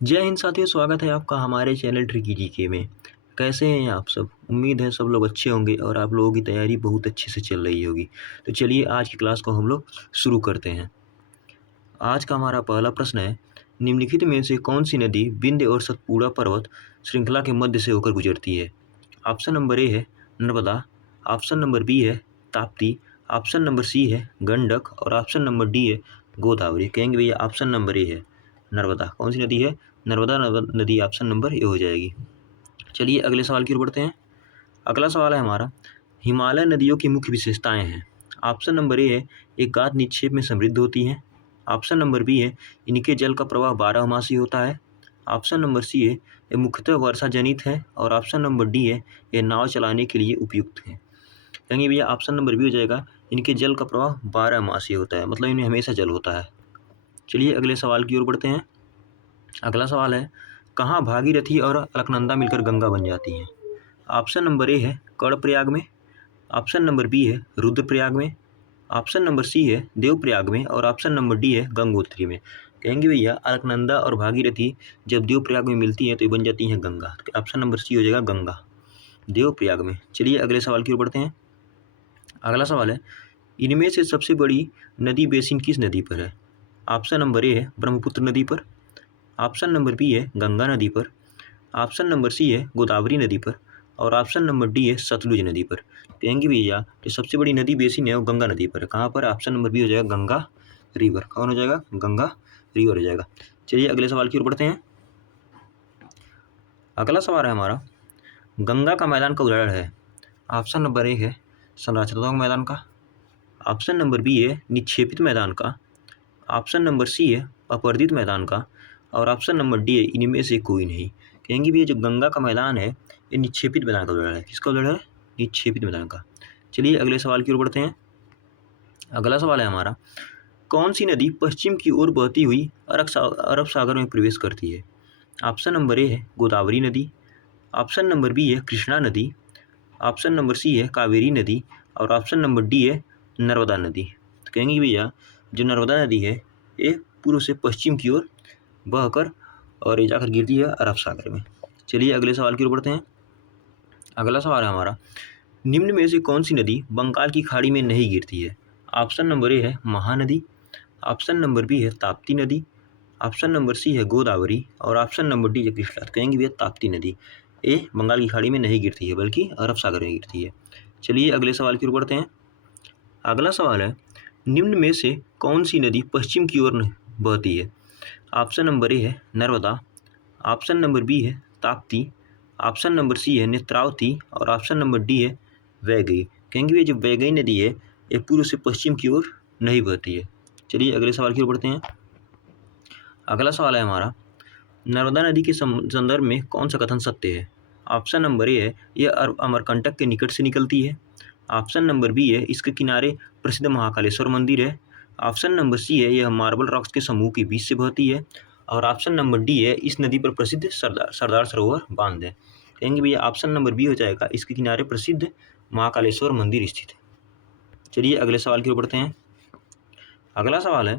जय हिंद साथियों, स्वागत है आपका हमारे चैनल ट्रिकी जीके में। कैसे हैं आप सब? उम्मीद है सब लोग अच्छे होंगे और आप लोगों की तैयारी बहुत अच्छे से चल रही होगी। तो चलिए आज की क्लास को हम लोग शुरू करते हैं। आज का हमारा पहला प्रश्न है, निम्नलिखित में से कौन सी नदी विंध्य और सतपुड़ा पर्वत श्रृंखला के मध्य से होकर गुजरती है? ऑप्शन नंबर ए है नर्मदा, ऑप्शन नंबर बी है ताप्ती, ऑप्शन नंबर सी है गंडक और ऑप्शन नंबर डी है गोदावरी। कहेंगे भैया ऑप्शन नंबर ए है नर्मदा। कौन सी नदी है? नर्मदा नदी। ऑप्शन नंबर ए हो जाएगी। चलिए अगले सवाल की ओर बढ़ते हैं। अगला सवाल है हमारा, हिमालय नदियों की मुख्य विशेषताएं हैं। ऑप्शन नंबर ए है एक गाद निक्षेप में समृद्ध होती हैं। ऑप्शन नंबर बी है इनके जल का प्रवाह बारहमासी होता है। ऑप्शन नंबर सी है ये मुख्यतः वर्षा जनित है और ऑप्शन नंबर डी है ये नाव चलाने के लिए उपयुक्त है। कहेंगे भैया ऑप्शन नंबर बी हो जाएगा, इनके जल का प्रवाह बारहमासी होता है, मतलब इनमें हमेशा जल होता है। चलिए अगले सवाल की ओर बढ़ते हैं। अगला सवाल है, कहाँ भागीरथी और अलकनंदा मिलकर गंगा बन जाती हैं? ऑप्शन नंबर ए है कर्णप्रयाग में, ऑप्शन नंबर बी है रुद्रप्रयाग में, ऑप्शन नंबर सी है देवप्रयाग में और ऑप्शन नंबर डी है गंगोत्री में। कहेंगे भैया अलकनंदा और भागीरथी जब देवप्रयाग में मिलती हैं तो ये बन जाती हैं गंगा। तो ऑप्शन नंबर सी हो जाएगा गंगा, देवप्रयाग में। चलिए अगले सवाल की ओर बढ़ते हैं। अगला सवाल है, इनमें से सबसे बड़ी नदी बेसिन किस नदी पर है? ऑप्शन नंबर ए है ब्रह्मपुत्र नदी पर, ऑप्शन नंबर बी है गंगा नदी पर, ऑप्शन नंबर सी है गोदावरी नदी पर और ऑप्शन नंबर डी है सतलुज नदी पर। कहेंगे भैया जो सबसे बड़ी नदी बेसिन है वो गंगा नदी पर है। कहाँ पर? ऑप्शन नंबर बी हो जाएगा गंगा रिवर। कौन हो जाएगा? गंगा रिवर हो जाएगा। चलिए अगले सवाल की ओर बढ़ते हैं। अगला सवाल है हमारा, गंगा का मैदान का उदाहरण है। ऑप्शन नंबर ए है संरचनात्मक मैदान का, ऑप्शन नंबर बी है निक्षेपित मैदान का, ऑप्शन नंबर सी है अपवर्तित मैदान का और ऑप्शन नंबर डी है इनमें से कोई नहीं। कहेंगे भी ये जो गंगा का मैदान है ये निक्षेपित मैदान का उदाहरण है। किसका उदाहरण है? निक्षेपित मैदान का। चलिए अगले सवाल की ओर बढ़ते हैं। अगला सवाल है हमारा, कौन सी नदी पश्चिम की ओर बहती हुई अरब सागर में प्रवेश करती है? ऑप्शन नंबर ए है गोदावरी नदी, ऑप्शन नंबर बी है कृष्णा नदी, ऑप्शन नंबर सी है कावेरी नदी और ऑप्शन नंबर डी है नर्मदा नदी। तो कहेंगे भैया जो नर्मदा नदी है ये पूर्व से पश्चिम की ओर बहकर और ये जाकर गिरती है अरब सागर में। चलिए अगले सवाल की ओर बढ़ते हैं। अगला सवाल है हमारा, निम्न में से कौन सी नदी बंगाल की खाड़ी में नहीं गिरती है? ऑप्शन नंबर ए है महानदी, ऑप्शन नंबर बी है ताप्ती नदी, ऑप्शन नंबर सी है गोदावरी और ऑप्शन नंबर डी है कृष्णा। तो कहेंगे भैया ताप्ती नदी ये बंगाल की खाड़ी में नहीं गिरती है बल्कि अरब सागर में गिरती है। चलिए अगले सवाल की ओर बढ़ते हैं। अगला सवाल है, निम्न में से कौन सी नदी पश्चिम की ओर बहती है? ऑप्शन नंबर ए है नर्मदा, ऑप्शन नंबर बी है ताप्ती, ऑप्शन नंबर सी है नेत्रावती और ऑप्शन नंबर डी है वैगई। कहेंगे ये जो वैगई नदी है ये पूर्व से पश्चिम की ओर नहीं बहती है। चलिए अगले सवाल की ओर बढ़ते हैं। अगला सवाल है हमारा, नर्मदा नदी के संदर्भ में कौन सा कथन सत्य है? ऑप्शन नंबर ए है यह अमरकंटक के निकट से निकलती है, ऑप्शन नंबर बी है इसके किनारे प्रसिद्ध महाकालेश्वर मंदिर है, ऑप्शन नंबर सी है यह मार्बल रॉक्स के समूह के बीच से बहती है और ऑप्शन नंबर डी है इस नदी पर प्रसिद्ध सरदार सरोवर बांध है। कहेंगे भैया ऑप्शन नंबर बी हो जाएगा, इसके किनारे प्रसिद्ध महाकालेश्वर मंदिर स्थित है। चलिए अगले सवाल की ओर बढ़ते हैं। अगला सवाल है,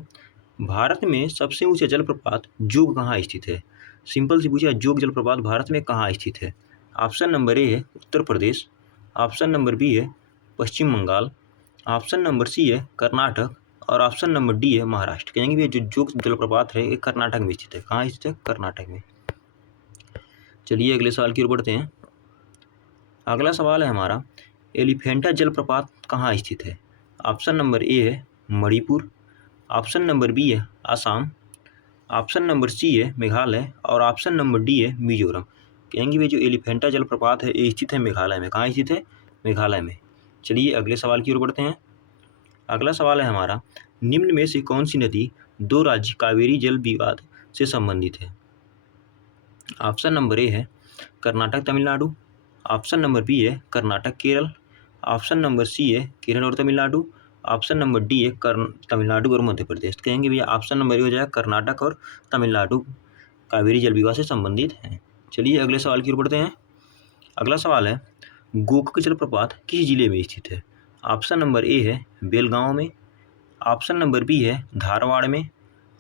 भारत में सबसे ऊंचा जलप्रपात जोग कहाँ स्थित है? सिंपल सी पूछा, जोग जलप्रपात भारत में कहाँ स्थित है? ऑप्शन नंबर ए है Uttar Pradesh, option number B है पश्चिम बंगाल, ऑप्शन नंबर सी है कर्नाटक और ऑप्शन नंबर डी है महाराष्ट्र। कहेंगे भैया जो जोग जलप्रपात है ये कर्नाटक में स्थित है। कहाँ स्थित है? कर्नाटक में। चलिए अगले सवाल की ओर बढ़ते हैं। अगला सवाल है हमारा, एलिफेंटा जलप्रपात कहाँ स्थित है? ऑप्शन नंबर ए है मणिपुर, ऑप्शन नंबर बी है आसाम, ऑप्शन नंबर सी है मेघालय और ऑप्शन नंबर डी है मिजोरम। कहेंगे भैया जो एलिफेंटा जलप्रपात है ये स्थित है मेघालय में। कहाँ स्थित है? मेघालय में। चलिए अगले सवाल की ओर बढ़ते हैं। अगला सवाल है हमारा, निम्न में से कौन सी नदी दो राज्य कावेरी जल विवाद से संबंधित है? ऑप्शन नंबर ए है Karnataka Tamil Nadu, option number B है Karnataka Kerala, option number C है केरल और तमिलनाडु, ऑप्शन नंबर डी है तमिलनाडु और मध्य प्रदेश। कहेंगे भैया ऑप्शन नंबर ए हो जाएगा कर्नाटक और तमिलनाडु कावेरी जल विवाद से संबंधित हैं। चलिए अगले सवाल की ओर बढ़ते हैं। अगला सवाल है, गोकाक जलप्रपात किस जिले में स्थित है? ऑप्शन नंबर ए है बेलगांव में, ऑप्शन नंबर बी है धारवाड़ में,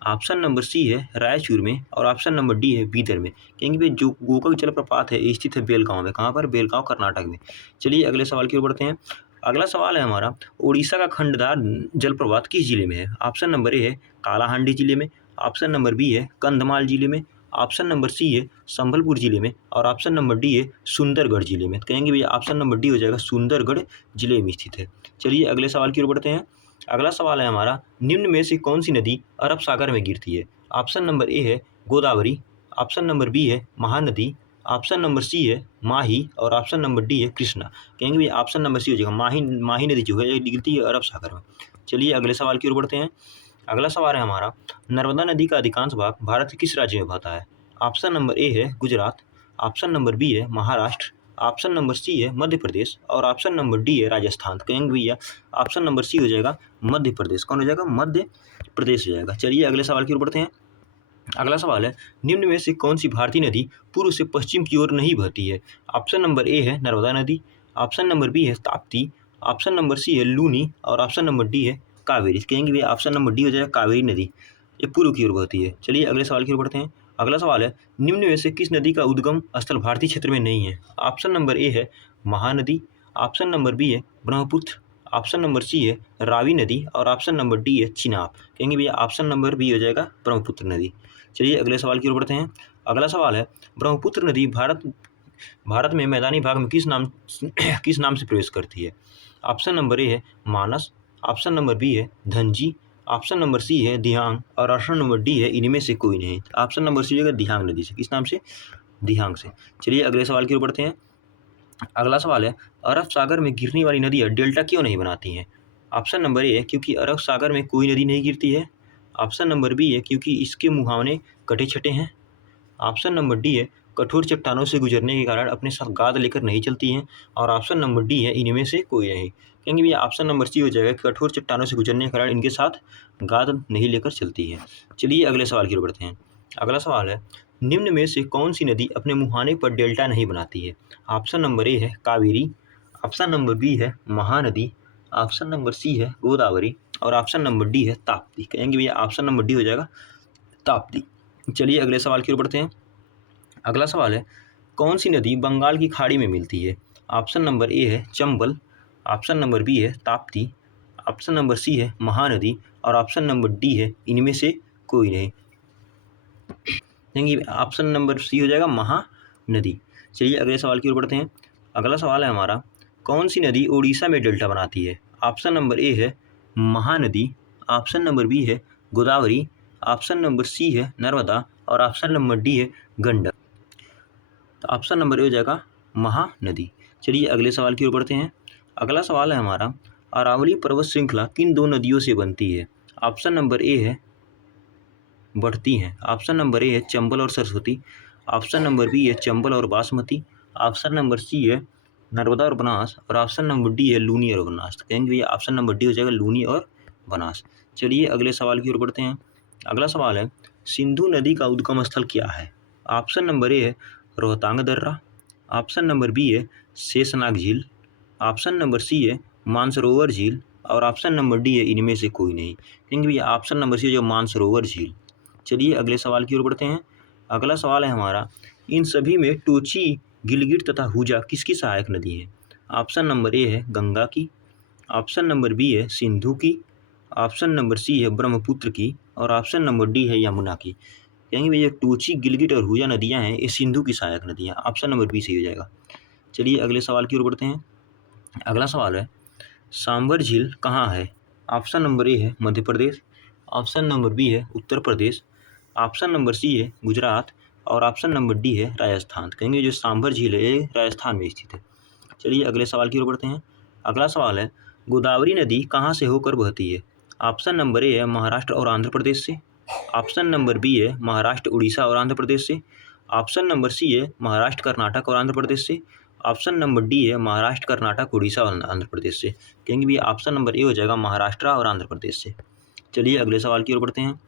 ऑप्शन नंबर सी है रायचूर में, और ऑप्शन नंबर डी है बीदर में। कहेंगे भाई जो गोकाक जलप्रपात है स्थित है बेलगांव में। कहाँ पर? बेलगांव कर्नाटक में। चलिए अगले सवाल की ओर बढ़ते हैं। अगला सवाल है हमारा, उड़ीसा का खंडदार जलप्रपात किस जिले में है? ऑप्शन नंबर ए है कालाहांडी जिले में, ऑप्शन नंबर बी है कंधमाल जिले में, ऑप्शन नंबर सी है संबलपुर जिले में, और ऑप्शन नंबर डी है सुंदरगढ़ जिले में। कहेंगे भैया ऑप्शन नंबर डी हो जाएगा, सुंदरगढ़ जिले में स्थित है। चलिए अगले सवाल की ओर बढ़ते हैं। अगला सवाल है हमारा, निम्न में से कौन सी नदी अरब सागर में गिरती है? ऑप्शन नंबर ए है गोदावरी, ऑप्शन नंबर बी है महानदी, ऑप्शन नंबर सी है माही, और ऑप्शन नंबर डी है कृष्णा। कहेंगे भैया ऑप्शन नंबर सी हो जाएगा, माही नदी जो है ये गिरती है अरब सागर में। चलिए अगले सवाल की ओर बढ़ते हैं। अगला सवाल है हमारा, नर्मदा नदी का अधिकांश भाग भारत के किस राज्य में बहता है? ऑप्शन नंबर ए है गुजरात, ऑप्शन नंबर बी है महाराष्ट्र, ऑप्शन नंबर सी है मध्य प्रदेश, और ऑप्शन नंबर डी है राजस्थान। कहेंगे भैया ऑप्शन नंबर सी हो जाएगा मध्य प्रदेश। कौन हो जाएगा? मध्य प्रदेश हो जाएगा। चलिए अगले सवाल की ओर बढ़ते हैं। अगला सवाल है, निम्न में से कौन सी भारतीय नदी पूर्व से पश्चिम की ओर नहीं बहती है? ऑप्शन नंबर ए है नर्मदा नदी, ऑप्शन नंबर बी है ताप्ती, ऑप्शन नंबर सी है लूनी, और ऑप्शन नंबर डी है कावेरी। कहेंगे भैया ऑप्शन नंबर डी हो जाएगा कावेरी नदी, ये पूर्व की ओर बहती है। चलिए अगले सवाल की ओर बढ़ते हैं। अगला सवाल है, निम्न में से किस नदी का उद्गम स्थल भारतीय क्षेत्र में नहीं है? ऑप्शन नंबर ए है महानदी, ऑप्शन नंबर बी है ब्रह्मपुत्र, ऑप्शन नंबर सी है रावी नदी, और ऑप्शन नंबर डी है चिनाब। कहेंगे भैया ऑप्शन नंबर बी हो जाएगा ब्रह्मपुत्र नदी। चलिए अगले सवाल की ओर बढ़ते हैं। अगला सवाल है, ब्रह्मपुत्र नदी भारत में मैदानी भाग में किस नाम से प्रवेश करती है? ऑप्शन नंबर ए है मानस, ऑप्शन नंबर बी है धनजी, ऑप्शन नंबर सी है दिहांग, और ऑप्शन नंबर डी है इनमें से कोई नहीं। ऑप्शन नंबर सी होगा दिहांग नदी से। किस नाम से? दिहांग से। चलिए अगले सवाल की ओर बढ़ते हैं। अगला सवाल है, अरब सागर में गिरने वाली नदियाँ डेल्टा क्यों नहीं बनाती हैं? ऑप्शन नंबर ए है क्योंकि अरब सागर में कोई नदी नहीं गिरती है, ऑप्शन नंबर बी है क्योंकि इसके मुहावने कटे छटे हैं, ऑप्शन नंबर डी है कठोर चट्टानों से गुजरने के कारण अपने साथ गाद लेकर नहीं चलती हैं, और ऑप्शन नंबर डी है इनमें से कोई नहीं। कहेंगे भैया ऑप्शन नंबर सी हो जाएगा कि कठोर चट्टानों से गुजरने के कारण इनके साथ गाद नहीं लेकर चलती है। चलिए अगले सवाल की ओर बढ़ते हैं। अगला सवाल है, निम्न में से कौन सी नदी अपने मुहाने पर डेल्टा नहीं बनाती है? ऑप्शन नंबर ए है कावेरी, ऑप्शन नंबर बी है महानदी, ऑप्शन नंबर सी है गोदावरी, और ऑप्शन नंबर डी है ताप्ती। कहेंगे भैया ऑप्शन नंबर डी हो जाएगा ताप्ती। चलिए अगले सवाल की ओर बढ़ते हैं। अगला सवाल है, कौन सी नदी बंगाल की खाड़ी में मिलती है? ऑप्शन नंबर ए है चंबल, ऑप्शन नंबर बी है ताप्ती, ऑप्शन नंबर सी है महानदी, और ऑप्शन नंबर डी है इनमें से कोई नहीं। देखिए ऑप्शन नंबर सी हो जाएगा महानदी। चलिए अगले सवाल की ओर बढ़ते हैं। अगला सवाल है हमारा, कौन सी नदी उड़ीसा में डेल्टा बनाती है? ऑप्शन नंबर ए है महानदी, ऑप्शन नंबर बी है गोदावरी, ऑप्शन नंबर सी है नर्मदा, और ऑप्शन नंबर डी है गंडक। तो ऑप्शन नंबर ए हो जाएगा महानदी। चलिए अगले सवाल की ओर बढ़ते हैं। अगला सवाल है हमारा, अरावली पर्वत श्रृंखला किन दो नदियों से बनती है? ऑप्शन नंबर ए है बढ़ती हैं, ऑप्शन नंबर ए है चंबल और सरस्वती, ऑप्शन नंबर बी है चंबल और बासमती, ऑप्शन नंबर सी है नर्मदा और बनास, और ऑप्शन नंबर डी है लूनी और बनास। तो कहेंगे भैया ऑप्शन नंबर डी हो जाएगा लूनी और बनास। चलिए अगले सवाल की ओर बढ़ते हैं। अगला सवाल है, सिंधु नदी का उद्गम स्थल क्या है? ऑप्शन नंबर ए है रोहतांग दर्रा, ऑप्शन नंबर बी है शेषनाग झील, ऑप्शन नंबर सी है मानसरोवर झील, और ऑप्शन नंबर डी है इनमें से कोई नहीं। कहेंगे भैया ऑप्शन नंबर सी जो मानसरोवर झील। चलिए अगले सवाल की ओर बढ़ते हैं। अगला सवाल है हमारा, इन सभी में टोची, गिलगिट तथा हुजा किसकी सहायक नदी है? ऑप्शन नंबर ए है गंगा की, ऑप्शन नंबर बी है सिंधु की, ऑप्शन नंबर सी है ब्रह्मपुत्र की, और ऑप्शन नंबर डी है यमुना की। कहेंगे भैया टोची, गिलगिट और हुजा नदियाँ हैं ये सिंधु की सहायक नदियाँ। ऑप्शन नंबर बी सही हो जाएगा। चलिए अगले सवाल की ओर बढ़ते हैं। अगला सवाल है, सांभर झील कहाँ है? ऑप्शन नंबर ए है Madhya Pradesh, option number B है Uttar Pradesh, option number C है गुजरात, और ऑप्शन नंबर डी है राजस्थान। कहेंगे जो सांभर झील है ये राजस्थान में स्थित है। चलिए अगले सवाल की ओर बढ़ते हैं। अगला सवाल है, गोदावरी नदी कहाँ से होकर बहती है? ऑप्शन नंबर ए है महाराष्ट्र और आंध्र प्रदेश से, ऑप्शन नंबर बी है महाराष्ट्र उड़ीसा और आंध्र प्रदेश से, ऑप्शन नंबर सी है महाराष्ट्र कर्नाटक और आंध्र प्रदेश से, ऑप्शन नंबर डी है महाराष्ट्र कर्नाटक उड़ीसा और आंध्र प्रदेश से। कहेंगे भी ऑप्शन नंबर ए हो जाएगा महाराष्ट्र और आंध्र प्रदेश से। चलिए अगले सवाल की ओर बढ़ते हैं।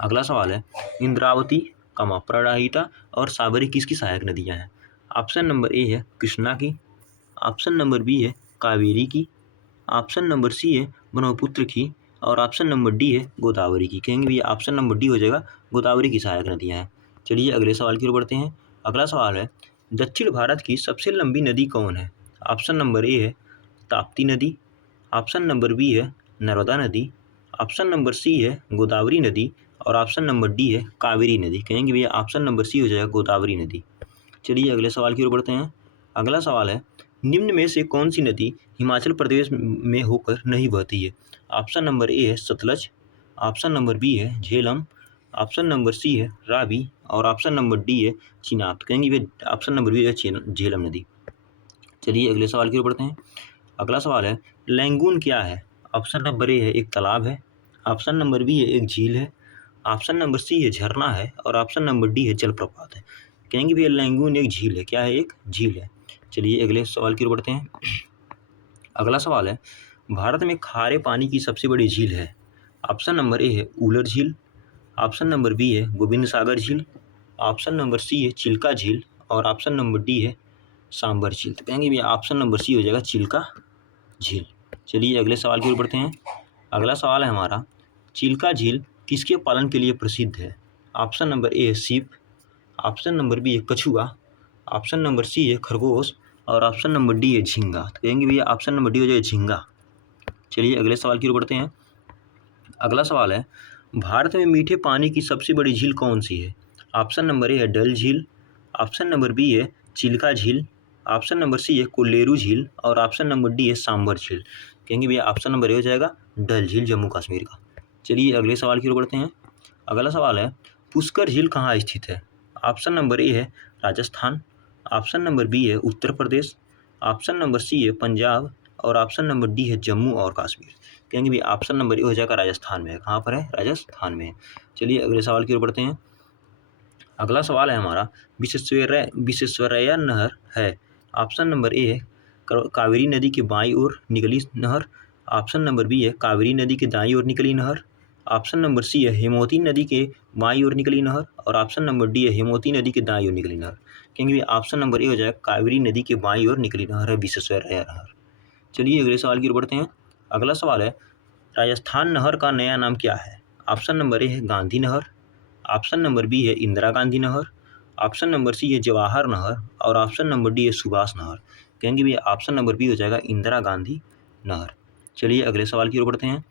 अगला सवाल है, इंद्रावती प्रणहिता और साबरी किसकी सहायक नदियाँ हैं? ऑप्शन नंबर ए है कृष्णा की, ऑप्शन नंबर बी है कावेरी की, ऑप्शन नंबर सी है ब्रह्मपुत्र की, और ऑप्शन नंबर डी है गोदावरी की। कहेंगे भैया ऑप्शन नंबर डी हो जाएगा, गोदावरी की सहायक नदियाँ हैं। चलिए अगले सवाल की ओर बढ़ते हैं। अगला सवाल है, दक्षिण भारत की सबसे लंबी नदी कौन है? ऑप्शन नंबर ए है ताप्ती नदी, ऑप्शन नंबर बी है नर्मदा नदी, ऑप्शन नंबर सी है गोदावरी नदी और ऑप्शन नंबर डी है कावेरी नदी। कहेंगे भैया ऑप्शन नंबर सी हो जाएगा गोदावरी नदी। चलिए अगले सवाल की ओर बढ़ते हैं। अगला सवाल है, निम्न में से कौन सी नदी हिमाचल प्रदेश में होकर नहीं बहती है? ऑप्शन नंबर ए है सतलज, ऑप्शन नंबर बी है झेलम, ऑप्शन नंबर सी है रावी और ऑप्शन नंबर डी है चिनाब। तो कहेंगे भैया ऑप्शन नंबर बी है झेलम नदी। चलिए अगले सवाल की ओर बढ़ते हैं। अगला सवाल है, लैंगून क्या है? ऑप्शन नंबर ए है एक तालाब है, ऑप्शन नंबर बी है एक झील है, ऑप्शन नंबर सी है झरना है और ऑप्शन नंबर डी है जलप्रपात है। कहेंगे भैया लैंगून एक झील है। क्या है? एक झील है। चलिए अगले सवाल की ओर बढ़ते हैं। अगला सवाल है, भारत में खारे पानी की सबसे बड़ी झील है? ऑप्शन नंबर ए है उलर झील, ऑप्शन नंबर बी है गोविंद सागर झील, ऑप्शन नंबर सी है चिल्का झील और ऑप्शन नंबर डी है सांबर झील। तो कहेंगे भैया ऑप्शन नंबर सी हो जाएगा चिल्का झील। चलिए अगले सवाल की ओर बढ़ते हैं। अगला सवाल है हमारा, चिल्का झील किसके पालन के लिए प्रसिद्ध है? ऑप्शन नंबर ए है सीप, ऑप्शन नंबर बी है कछुआ, ऑप्शन नंबर सी है खरगोश और ऑप्शन नंबर डी है झींगा। तो कहेंगे भैया ऑप्शन नंबर डी हो जाएगा झींगा। चलिए अगले सवाल की ओर बढ़ते हैं। अगला सवाल है, भारत में मीठे पानी की सबसे बड़ी झील कौन सी है? ऑप्शन नंबर ए है डल झील, ऑप्शन नंबर बी है चिल्का झील, ऑप्शन नंबर सी है कोल्लेरू झील और ऑप्शन नंबर डी है सांबर झील। कहेंगे भैया ऑप्शन नंबर ए हो जाएगा डल झील, जम्मू कश्मीर का। चलिए अगले सवाल की ओर बढ़ते हैं। अगला सवाल है, पुष्कर झील कहाँ स्थित है? ऑप्शन नंबर ए है राजस्थान, ऑप्शन नंबर बी है Uttar Pradesh, option number C है पंजाब और ऑप्शन नंबर डी है जम्मू और कश्मीर। कहेंगे भैया ऑप्शन नंबर ए हो जाएगा राजस्थान में है। कहाँ पर है? राजस्थान में है। चलिए अगले सवाल की ओर बढ़ते हैं। अगला सवाल है हमारा, विश्वेश्वरैया नहर है? ऑप्शन नंबर ए है कावेरी नदी के बाईं ओर निकली नहर, ऑप्शन नंबर बी है कावेरी नदी के दाईं ओर निकली नहर, ऑप्शन नंबर सी है हेमवती नदी के बाईं ओर निकली नहर और ऑप्शन नंबर डी है हेमवती नदी के दाईं ओर निकली नहर। क्योंकि ऑप्शन नंबर ए हो जाएगा कावेरी नदी के बाईं ओर निकली नहर है विश्वेश्वरैया नहर। चलिए अगले सवाल की ओर बढ़ते हैं। अगला सवाल है, राजस्थान नहर का नया नाम क्या है? ऑप्शन नंबर ए है गांधी नहर, ऑप्शन नंबर बी है इंदिरा गांधी नहर, ऑप्शन नंबर सी है जवाहर नहर और ऑप्शन नंबर डी है सुभाष नहर। कहेंगे भी ऑप्शन नंबर बी हो जाएगा इंदिरा गांधी नहर। चलिए अगले सवाल की ओर बढ़ते हैं।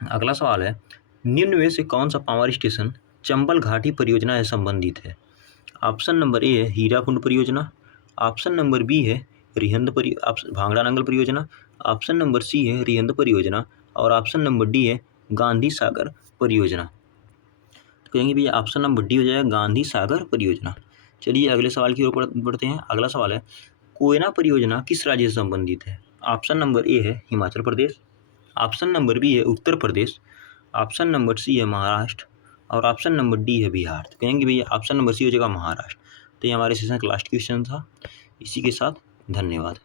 अगला सवाल है, निम्न में से कौन सा पावर स्टेशन चंबल घाटी परियोजना से संबंधित है? ऑप्शन नंबर ए है हीराकुंड परियोजना, ऑप्शन नंबर बी है भांगड़ा नंगल परियोजना, ऑप्शन नंबर सी है रिहंद परियोजना और ऑप्शन नंबर डी है गांधी सागर परियोजना। तो कहेंगे भैया ऑप्शन नंबर डी हो जाएगा गांधी सागर परियोजना। चलिए अगले सवाल की ओर बढ़ते हैं। अगला सवाल है, कोयना परियोजना किस राज्य से संबंधित है? ऑप्शन नंबर ए है Himachal Pradesh, option number B है Uttar Pradesh, option number C है महाराष्ट्र और ऑप्शन नंबर डी है बिहार। तो कहेंगे भैया ऑप्शन नंबर सी हो जाएगा महाराष्ट्र। तो ये हमारे सेशन का लास्ट क्वेश्चन था। इसी के साथ धन्यवाद।